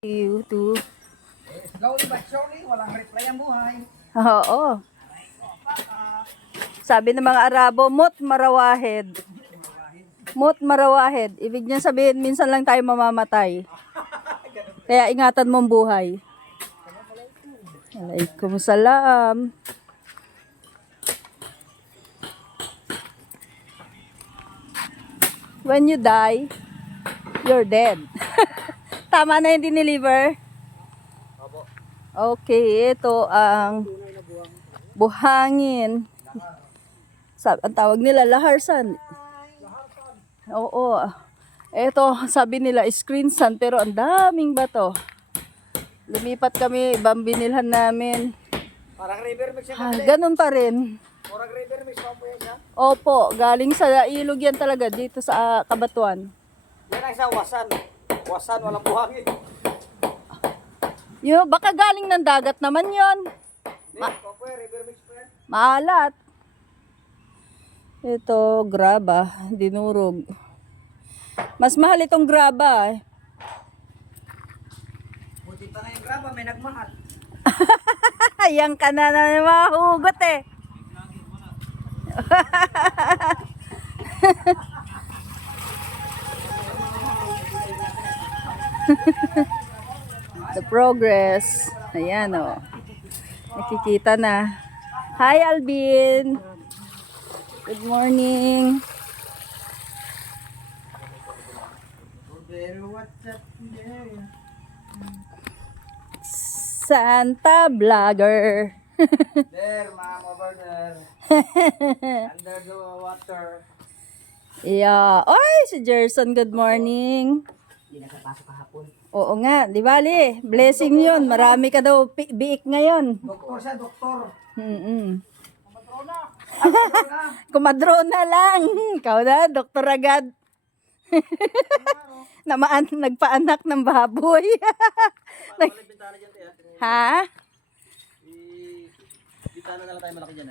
You too. Slowly but surely, walang reply ang buhay. Oo. Sabi ng mga Arabo, mut marawahed. Mut marawahed. Ibig niya sabihin, minsan lang tayo mamamatay. Kaya ingatan mo ang buhay. Alaikum salam. When you die, you're dead. Tama na yung dineliver? Okay, ito ang buhangin. Ang tawag nila, laharsan. Oo. Ito, sabi nila, screen sun, pero ang daming bato. Lumipat kami, ibang binilhan namin. Parang river mix siya. Ganun pa rin. Parang river mix pa po yan siya. Opo, galing sa ilog yan talaga, dito sa Kabatuan. Yan ang isa, wasan. Wasan, walang buhangin. Baka galing ng dagat naman yon. River mix po yan. Maalat. Ito, graba, dinurog. Mas mahal itong graba eh. Buti pa nga yung graba, may nagmahal. Ayan ka na mahugot eh. The progress. Ayan o. Nakikita na. Hi Alvin. Good morning. Santa Vlogger. There, ma'am, over there. Under the water. Yeah. Oy, si Jerson, good morning. Hindi nakapasok kahapon. Oo nga, di bali. Blessing yun. Marami ka daw biik ngayon. Doktor siya, doktor. Kumadrona lang. Ikaw na, doktor agad. Nagpaanak ng baboy. Ha? Bintana na lang tayo malaki dyan.